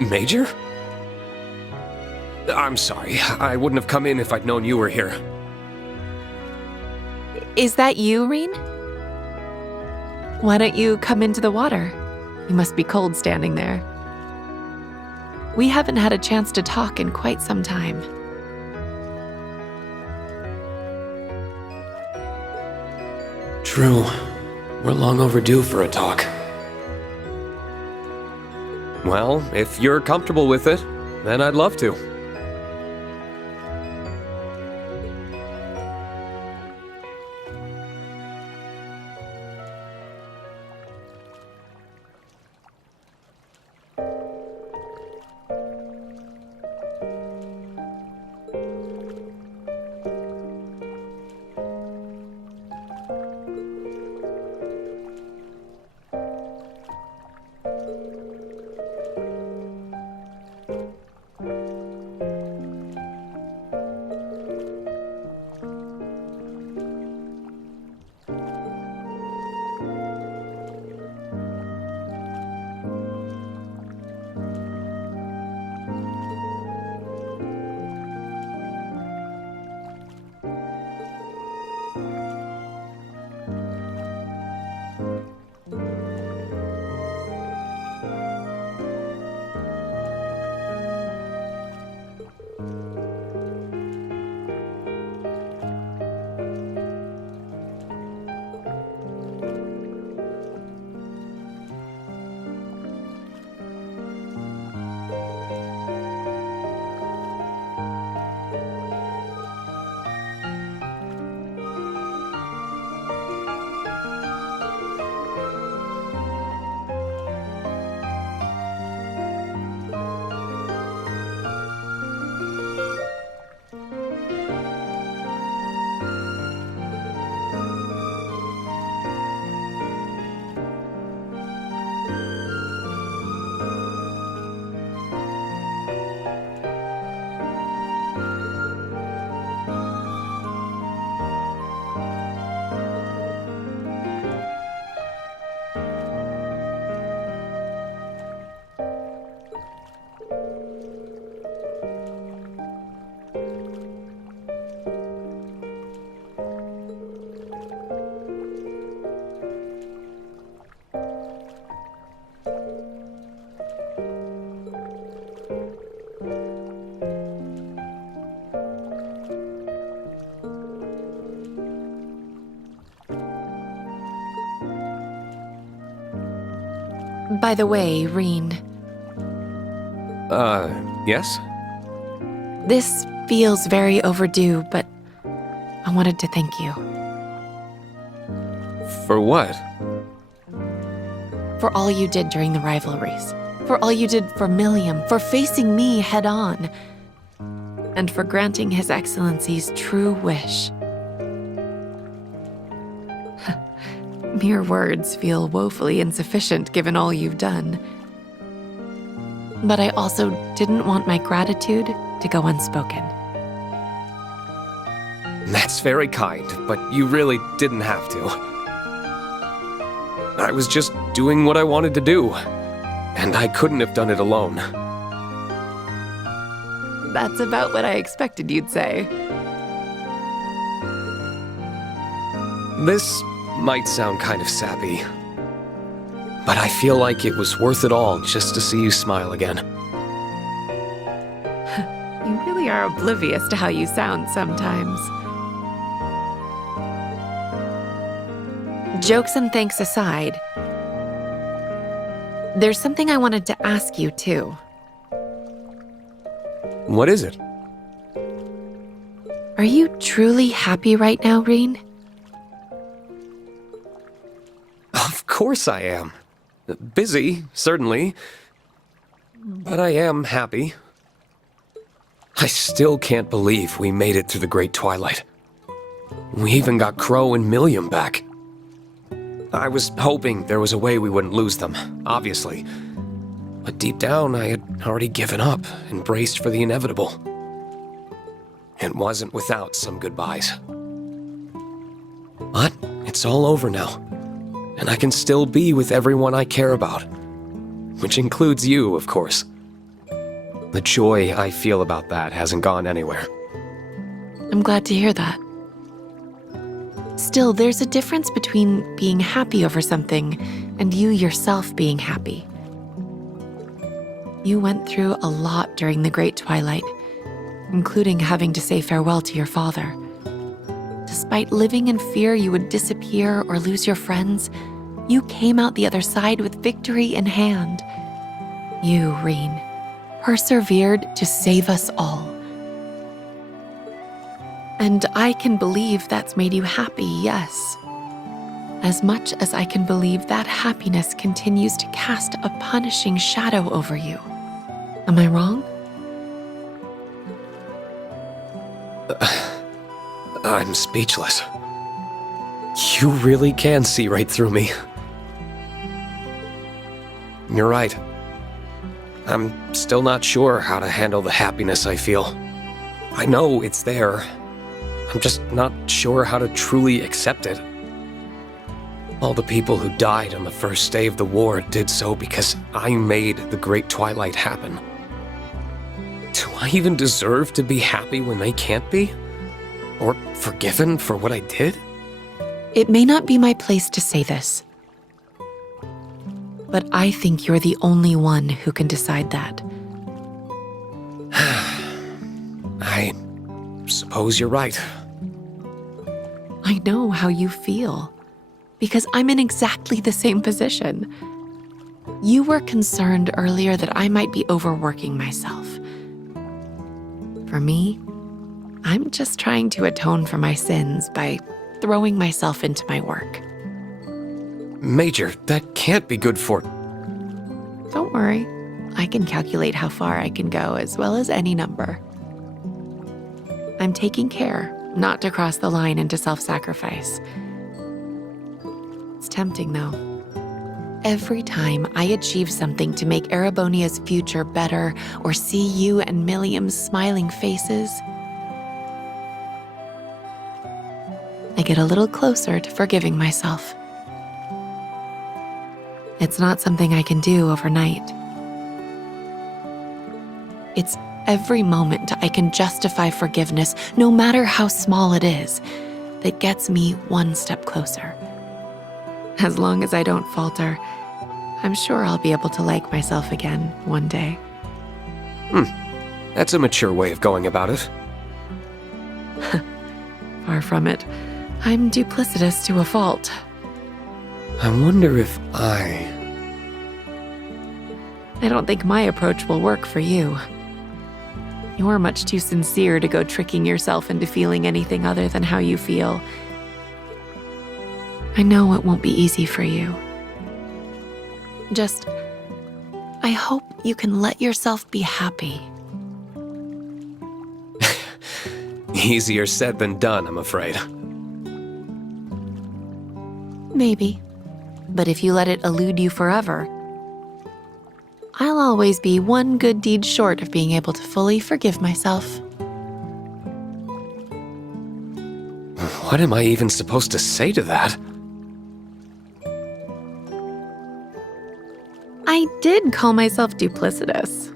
Major? I'm sorry. I wouldn't have come in if I'd known you were here. Is that you, Rean? Why don't you come into the water? You must be cold standing there. We haven't had a chance to talk in quite some time. True. We're long overdue for a talk. Well, if you're comfortable with it, then I'd love to. By the way, Rean, Yes? this feels very overdue, but I wanted to thank you For what? for all you did during the rivalries, for all you did for Milliam, for facing me head on, and for granting His Excellency's true wish. Mere words feel woefully insufficient given all you've done. But I also didn't want my gratitude to go unspoken. That's very kind, but you really didn't have to. I was just doing what I wanted to do, and I couldn't have done it alone. That's about what I expected you'd say. This might sound kind of sappy, but I feel like it was worth it all just to see you smile again. You really are oblivious to how you sound sometimes. Jokes and thanks aside, there's something I wanted to ask you, too. What is it? Are you truly happy right now, Rean? Of course I am. Busy, certainly, but I am happy. I still can't believe we made it through the Great Twilight. We even got Crow and Milliam back. I was hoping there was a way we wouldn't lose them, obviously. But deep down, I had already given up and braced for the inevitable. It wasn't without some goodbyes. But it's all over now, and I can still be with everyone I care about. which includes you, of course. The joy I feel about that hasn't gone anywhere. I'm glad to hear that. Still, there's a difference between being happy over something and you yourself being happy. You went through a lot during the Great Twilight, including having to say farewell to your father. Despite living in fear you would disappear or lose your friends, you came out the other side with victory in hand. You, Rean, persevered to save us all. And I can believe that's made you happy, yes. As much as I can believe that happiness continues to cast a punishing shadow over you. Am I wrong? I'm speechless. You really can see right through me. You're right. I'm still not sure how to handle the happiness I feel. I know it's there. I'm just not sure how to truly accept it. All the people who died on the first day of the war did so because I made the Great Twilight happen. Do I even deserve to be happy when they can't be? Or forgiven for what I did? It may not be my place to say this, but I think you're the only one who can decide that. I suppose you're right. I know how you feel, because I'm in exactly the same position. You were concerned earlier that I might be overworking myself. For me, I'm just trying to atone for my sins by throwing myself into my work. Major, that can't be good for... Don't worry, I can calculate how far I can go as well as any number. I'm taking care not to cross the line into self-sacrifice. It's tempting, though. Every time I achieve something to make Erebonia's future better or see you and Milliam's smiling faces, I get a little closer to forgiving myself. It's not something I can do overnight. It's every moment I can justify forgiveness, no matter how small it is, that gets me one step closer. As long as I don't falter, I'm sure I'll be able to like myself again one day. That's a mature way of going about it. Far from it. I'm duplicitous to a fault. I wonder if I don't think my approach will work for you. You're much too sincere to go tricking yourself into feeling anything other than how you feel. I know it won't be easy for you. Just, I hope you can let yourself be happy. Easier said than done, I'm afraid. Maybe. But if you let it elude you forever, I'll always be one good deed short of being able to fully forgive myself. What am I even supposed to say to that? I did call myself duplicitous.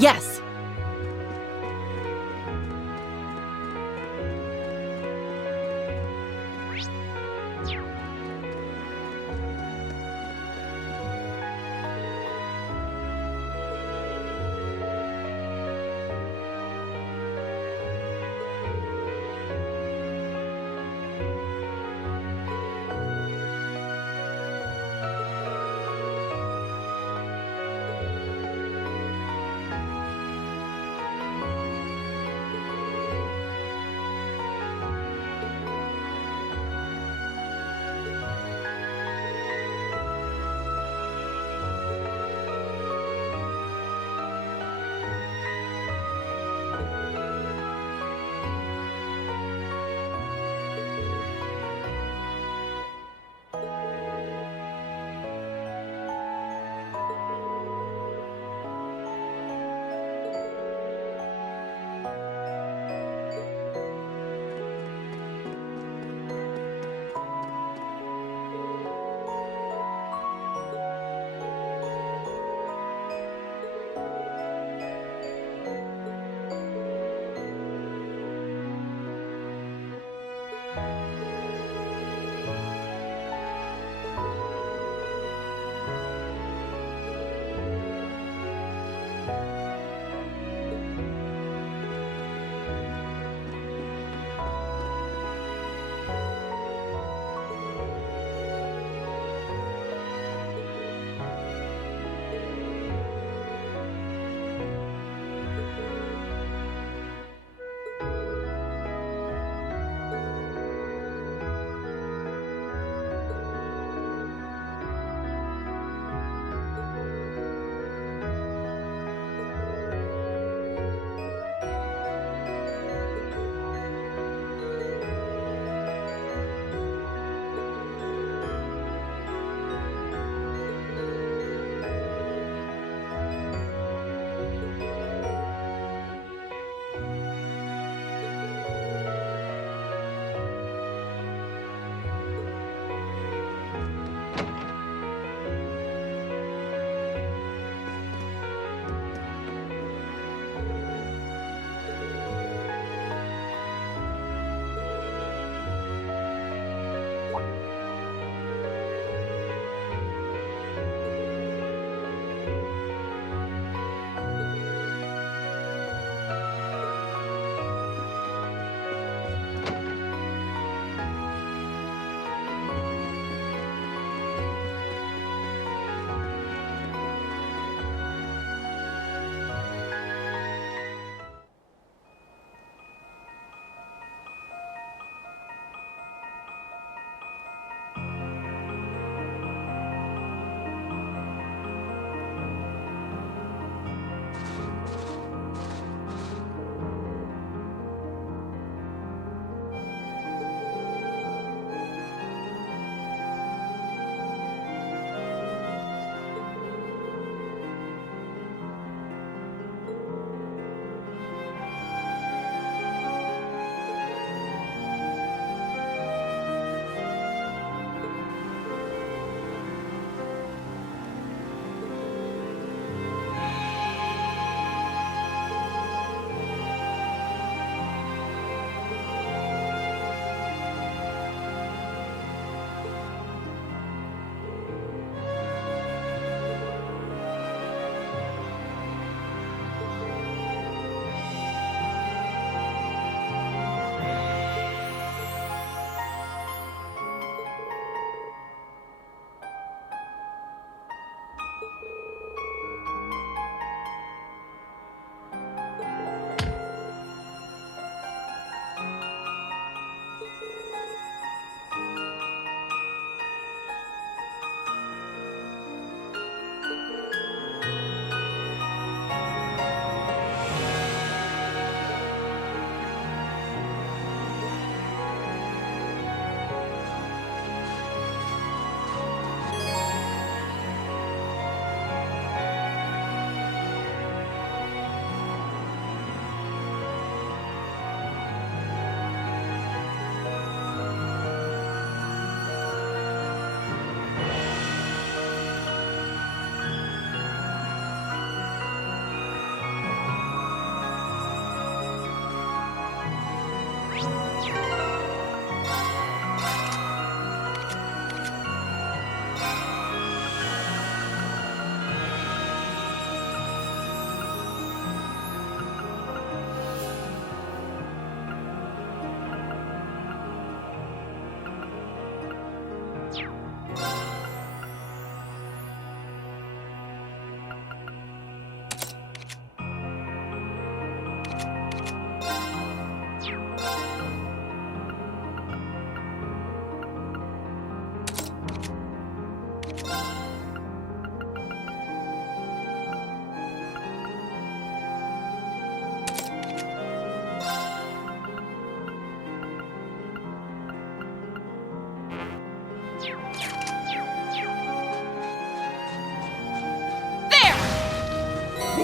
Yes.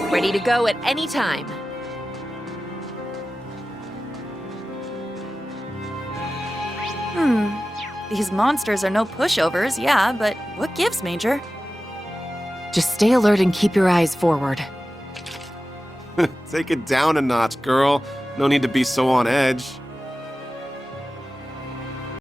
Ready to go at any time. These monsters are no pushovers, yeah, but what gives, Major? Just stay alert and keep your eyes forward. Take it down a notch, girl. No need to be so on edge.